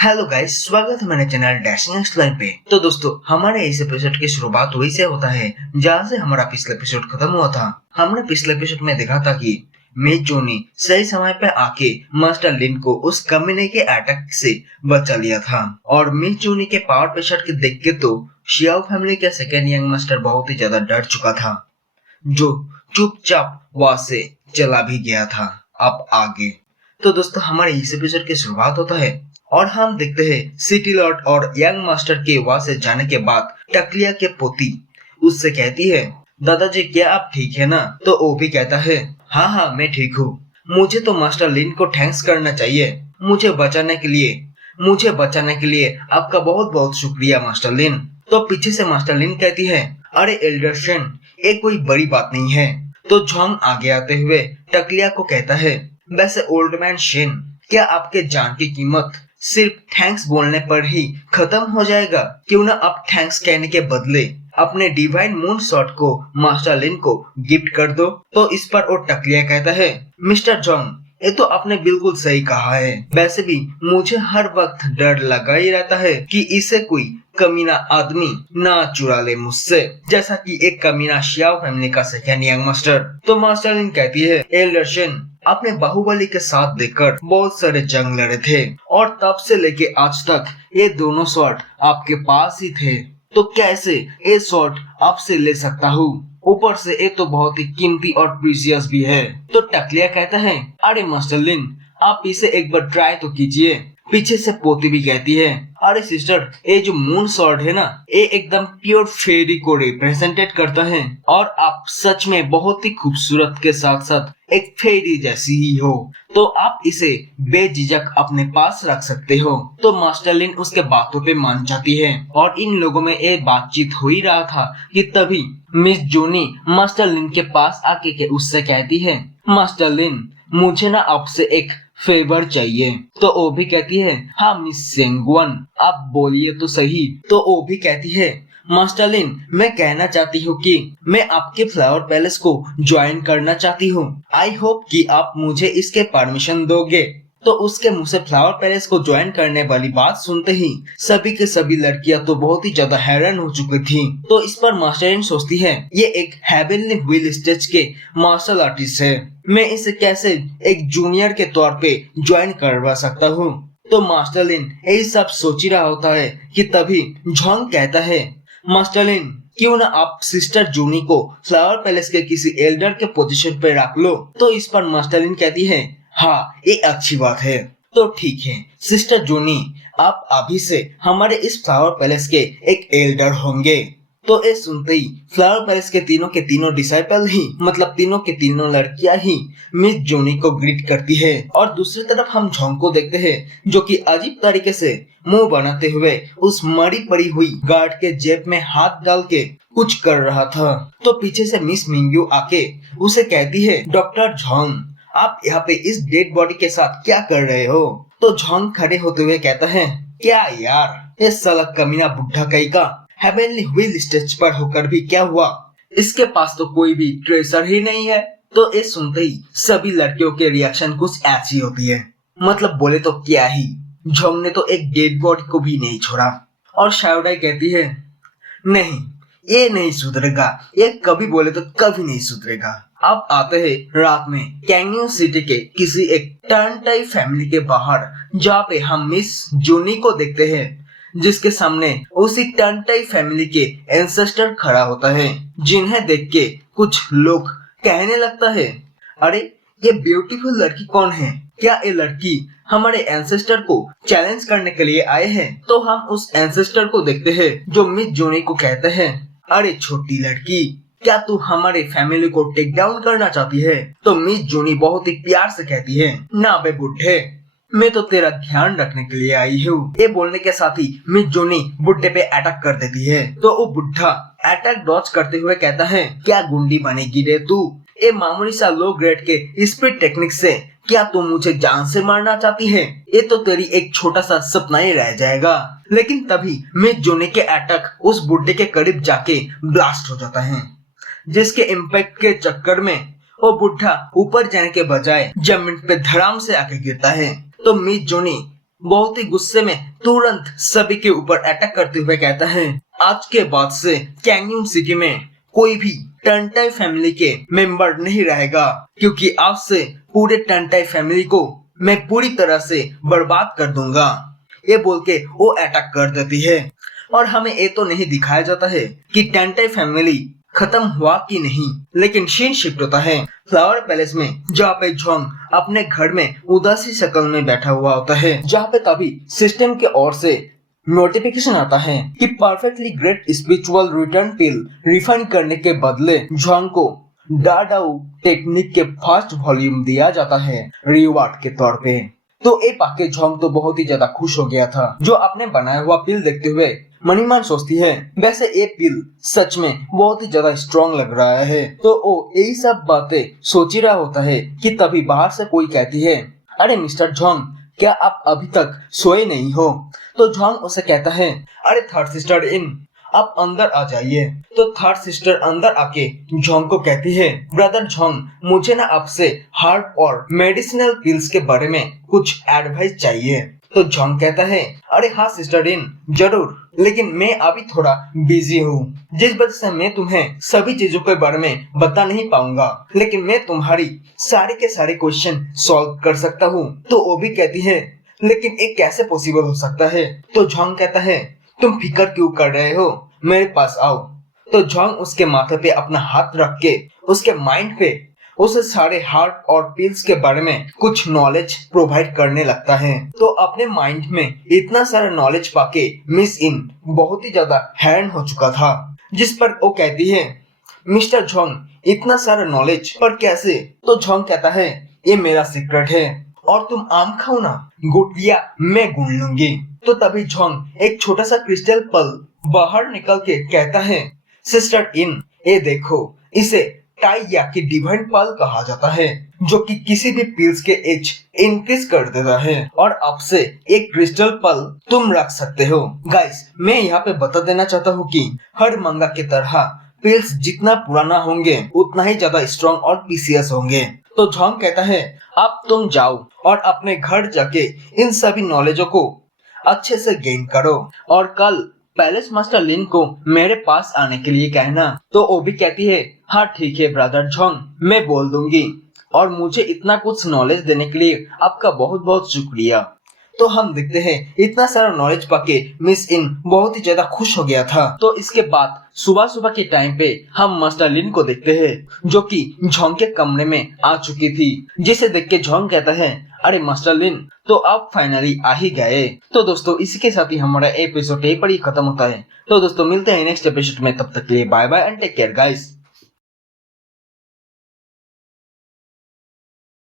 Hello guys, स्वागत है मेरे चैनल डैशिंग एक्सप्लेन पे। तो दोस्तों, हमारे इस एपिसोड की शुरुआत वही से होता है जहाँ से हमारा पिछले एपिसोड खत्म हुआ था। हमने पिछले एपिसोड में देखा था कि मिस जोनी सही समय पे आके मास्टर लिन को उस कमीने के अटैक से बचा लिया था। और मिस जोनी के पावर पेशेंट के देख के तो शियाओ फैमिली के सेकेंड यंग मास्टर बहुत ही ज्यादा डर चुका था, जो चुपचाप वहां से चला भी गया था। अब आगे तो दोस्तों, हमारे इस एपिसोड की शुरुआत होता है और हम देखते हैं सिटी लॉर्ड और यंग मास्टर के वहां से जाने के बाद टकलिया के पोती उससे कहती है, दादाजी क्या आप ठीक है ना? तो वो भी कहता है, हाँ हाँ मैं ठीक हूँ। मुझे तो मास्टर लिन को थैंक्स करना चाहिए मुझे बचाने के लिए आपका बहुत बहुत शुक्रिया मास्टर लिन। तो पीछे से मास्टर लिन कहती है, अरे एल्डर शेन, ये कोई बड़ी बात नहीं है। तो झोंग आगे आते हुए टकलिया को कहता है, वैसे ओल्ड मैन शेन, क्या आपके जान की कीमत सिर्फ थैंक्स बोलने पर ही खत्म हो जाएगा? क्यों ना आप थैंक्स कहने के बदले अपने डिवाइन मून शॉट को मास्टर लिन को गिफ्ट कर दो। तो इस पर वो टकलिया कहता है, मिस्टर जोंग, ये तो आपने बिल्कुल सही कहा है। वैसे भी मुझे हर वक्त डर लगा ही रहता है कि इसे कोई कमीना आदमी ना चुरा ले मुझसे, जैसा कि एक कमीना शियाओ फैमिली का सेकेंड यंग मास्टर। तो मास्टर लिन कहती है, एल्डर शेन, आपने बाहुबली के साथ देकर बहुत सारे जंग लड़े थे और तब से लेके आज तक ये दोनों शॉट आपके पास ही थे, तो कैसे ये शॉट आपसे ले सकता हूँ? ऊपर से ये तो बहुत ही कीमती और प्रीशियस भी है। तो टकलिया कहता है, अरे मास्टर लिन, आप इसे एक बार ट्राई तो कीजिए। पीछे से पोती भी कहती है, अरे सिस्टर, ये जो मून शॉट है ना, ये एकदम प्योर फेरी को रिप्रेजेंटेट करता है और आप सच में बहुत ही खूबसूरत के साथ साथ एक फेरी जैसी ही हो, तो आप इसे बेझिझक अपने पास रख सकते हो। तो मास्टर लिन उसके बातों पे मान जाती है और इन लोगों में एक बातचीत हो ही रहा था कि तभी मिस जोनी मास्टर लिन के पास आके के उससे कहती है, मास्टर लिन, मुझे ना आपसे एक फेवर चाहिए। तो वो भी कहती है, हाँ मिस सेंगवन, आप बोलिए तो सही। तो वो भी कहती है, मास्टर लिन, मैं कहना चाहती हूँ कि मैं आपके फ्लावर पैलेस को ज्वाइन करना चाहती हूँ। आई होप कि आप मुझे इसके परमिशन दोगे। तो उसके मुंह से फ्लावर पैलेस को ज्वाइन करने वाली बात सुनते ही सभी के सभी लड़कियां तो बहुत ही ज्यादा हैरान हो चुकी थी। तो इस पर मास्टरइन सोचती है, ये एक हेवनली व्हील स्टेज के मार्शल आर्टिस्ट है, मैं इसे कैसे एक जूनियर के तौर पे ज्वाइन करवा सकता हूँ? तो मास्टर लिन यही सब सोच ही रहा होता है कि तभी झोंग कहता है, मास्टर लिन, क्यों ना आप सिस्टर जूनी को फ्लावर पैलेस के किसी एल्डर के पोजीशन पे रख लो। तो इस पर मास्टर लिन कहती है, हाँ ये अच्छी बात है। तो ठीक है सिस्टर जूनी, आप अभी से हमारे इस फ्लावर पैलेस के एक एल्डर होंगे। तो ये सुनते ही फ्लावर पैलेस के तीनों डिसाइपल ही, मतलब तीनों के तीनों लड़कियां ही मिस जोनी को ग्रीट करती है। और दूसरी तरफ हम झोंग को देखते हैं, जो कि अजीब तरीके से मुंह बनाते हुए उस मरी पड़ी हुई गार्ड के जेब में हाथ डाल के कुछ कर रहा था। तो पीछे से मिस मिंग्यू आके उसे कहती है, डॉक्टर झोंग, आप यहाँ पे इस डेड बॉडी के साथ क्या कर रहे हो? तो झोंग खड़े होते हुए कहता है, क्या यार, ये साला कमीना बुढ़ा कहीं का हेवनली व्हील स्टेज पर होकर भी क्या हुआ? इसके पास तो कोई भी ट्रेसर ही नहीं है। तो ये सुनते ही सभी लड़कियों के रिएक्शन कुछ ऐसी होती है, मतलब बोले तो क्या ही, झोंग ने तो एक डेड बॉडी को भी नहीं छोड़ा। और शायोडाई कहती है, नहीं, ये नहीं सुधरेगा, ये कभी बोले तो कभी नहीं सुधरेगा। अब आते हैं रात में कैंगनिंग सिटी के किसी एक टर्नटाई फैमिली के बाहर, जहाँ पे हम मिस जोनी को देखते हैं, जिसके सामने उसी टर्नटाई फैमिली के एंसेस्टर खड़ा होता है, जिन्हें देख के कुछ लोग कहने लगता है, अरे ये ब्यूटीफुल लड़की कौन है? क्या ये लड़की हमारे एंसेस्टर को चैलेंज करने के लिए आए हैं? तो हम उस एंसेस्टर को देखते हैं जो मिस जोनी को कहते हैं, अरे छोटी लड़की, क्या तू हमारे फैमिली को टेक डाउन करना चाहती है? तो मिस जोनी बहुत ही प्यार से कहती है, ना बे बुढ़े, मैं तो तेरा ध्यान रखने के लिए आई हूँ। ये बोलने के साथ ही मिस जोनी बुढ़े पे अटैक कर देती है। तो वो बुढ़ा अटैक डॉज करते हुए कहता है, क्या गुंडी बनेगी रे तू? ये मामूली सा लो ग्रेड के स्पीड टेक्निक से क्या तू मुझे जान से मारना चाहती है? ये तो तेरी एक छोटा सा सपना ही रह जाएगा। लेकिन तभी मिस जोनी के अटैक उस बुढ़े के करीब जाके ब्लास्ट हो जाता है, जिसके इम्पैक्ट के चक्कर में वो बुढ़ा ऊपर जाने के बजाय जमीन पे धड़ाम से आके गिरता है। तो मिस जोनी बहुत ही गुस्से में तुरंत सभी के ऊपर अटैक करते हुए कहता है, आज के बाद से कैंगयून सिटी में कोई भी टर्नटाई फैमिली के मेंबर नहीं रहेगा, क्योंकि आज से पूरे टर्नटाई फैमिली को मैं पूरी तरह से बर्बाद कर दूंगा। ये बोल के वो अटैक कर देती है और हमें ये तो नहीं दिखाया जाता है कि टर्नटाई फैमिली खत्म हुआ कि नहीं, लेकिन सीन शिफ्ट होता है फ्लावर पैलेस में, जहाँ पे जोंग अपने घर में उदासी शक्ल में बैठा हुआ होता है, जहाँ पे तभी सिस्टम के ओर से नोटिफिकेशन आता है कि परफेक्टली ग्रेट स्पिरिचुअल रिटर्न पिल रिफंड करने के बदले जोंग को डाडाउ टेक्निक के फर्स्ट वॉल्यूम दिया जाता है रिवार्ड के तौर पे। तो ये पाके जोंग तो बहुत ही ज्यादा खुश हो गया था, जो अपने बनाया हुआ पिल देखते हुए मनीमान सोचती है, वैसे ये पिल सच में बहुत ही ज्यादा स्ट्रॉन्ग लग रहा है। तो वो यही सब बातें सोच ही रहा होता है कि तभी बाहर से कोई कहती है, अरे मिस्टर जोंग, क्या आप अभी तक सोए नहीं हो? तो जोंग उसे कहता है, अरे थर्ड सिस्टर इन, आप अंदर आ जाइए। तो थर्ड सिस्टर अंदर आके जोंग को कहती है, ब्रदर जोंग, मुझे ना आपसे हर्ब और मेडिसिनल पिल्स के बारे में कुछ एडवाइस चाहिए। तो जोंग कहता है, अरे हाँ सिस्टर इन, जरूर, लेकिन मैं अभी थोड़ा बिजी हूँ, जिस वजह से मैं तुम्हें सभी चीजों के बारे में बता नहीं पाऊंगा, लेकिन मैं तुम्हारी सारे के सारे क्वेश्चन सॉल्व कर सकता हूँ। तो वो भी कहती है, लेकिन ये कैसे पॉसिबल हो सकता है? तो जोंग कहता है, तुम फिक्र क्यों कर रहे हो, मेरे पास आओ। तो जोंग उसके माथे पे अपना हाथ रख के उसके माइंड पे उसे सारे हार्ट और पिल्स के बारे में कुछ नॉलेज प्रोवाइड करने लगता है। तो अपने माइंड में इतना सारा नॉलेज पाके मिस इन बहुत ही ज्यादा हैरान हो चुका था, जिस पर वो कहती है, मिस्टर जोंग, इतना सारा नॉलेज पर कैसे? तो जोंग कहता है, ये मेरा सीक्रेट है और तुम आम खाओ ना, गुठलियां मैं गूंद लूंगी। तो तभी जोंग एक छोटा सा क्रिस्टल पल बाहर निकल के कहता है, सिस्टर इन, ये देखो, इसे टाई या की डिवाइन पल कहा जाता है, जो कि किसी भी पिल्स के एज इंक्रीज कर देता है, और आपसे एक क्रिस्टल पल तुम रख सकते हो। गाइस, मैं यहाँ पे बता देना चाहता हूँ कि हर मंगा की तरह पिल्स जितना पुराना होंगे उतना ही ज्यादा स्ट्रॉन्ग और पीसीएस होंगे। तो जोंग कहता है, अब तुम जाओ और अपने घर जाके इन सभी नॉलेजों को अच्छे से गेन करो और कल पैलेस मास्टर लिन को मेरे पास आने के लिए कहना। तो वो भी कहती है, हाँ ठीक है ब्रदर जोंग, मैं बोल दूंगी, और मुझे इतना कुछ नॉलेज देने के लिए आपका बहुत बहुत शुक्रिया। तो हम देखते हैं इतना सारा नॉलेज पाके मिस इन बहुत ही ज्यादा खुश हो गया था। तो इसके बाद सुबह सुबह के टाइम पे हम मास्टर लिन को देखते हैं, जो कि जोंग के कमरे में आ चुकी थी, जिसे देख के जोंग कहता है, अरे मास्टर लिन, तो आप फाइनली आ ही गए। तो दोस्तों, इसी के साथ ही हमारा एपिसोड यहीं पर ही खत्म होता है। तो दोस्तों, मिलते हैं नेक्स्ट एपिसोड में, तब तक के लिए bye bye and take care guys.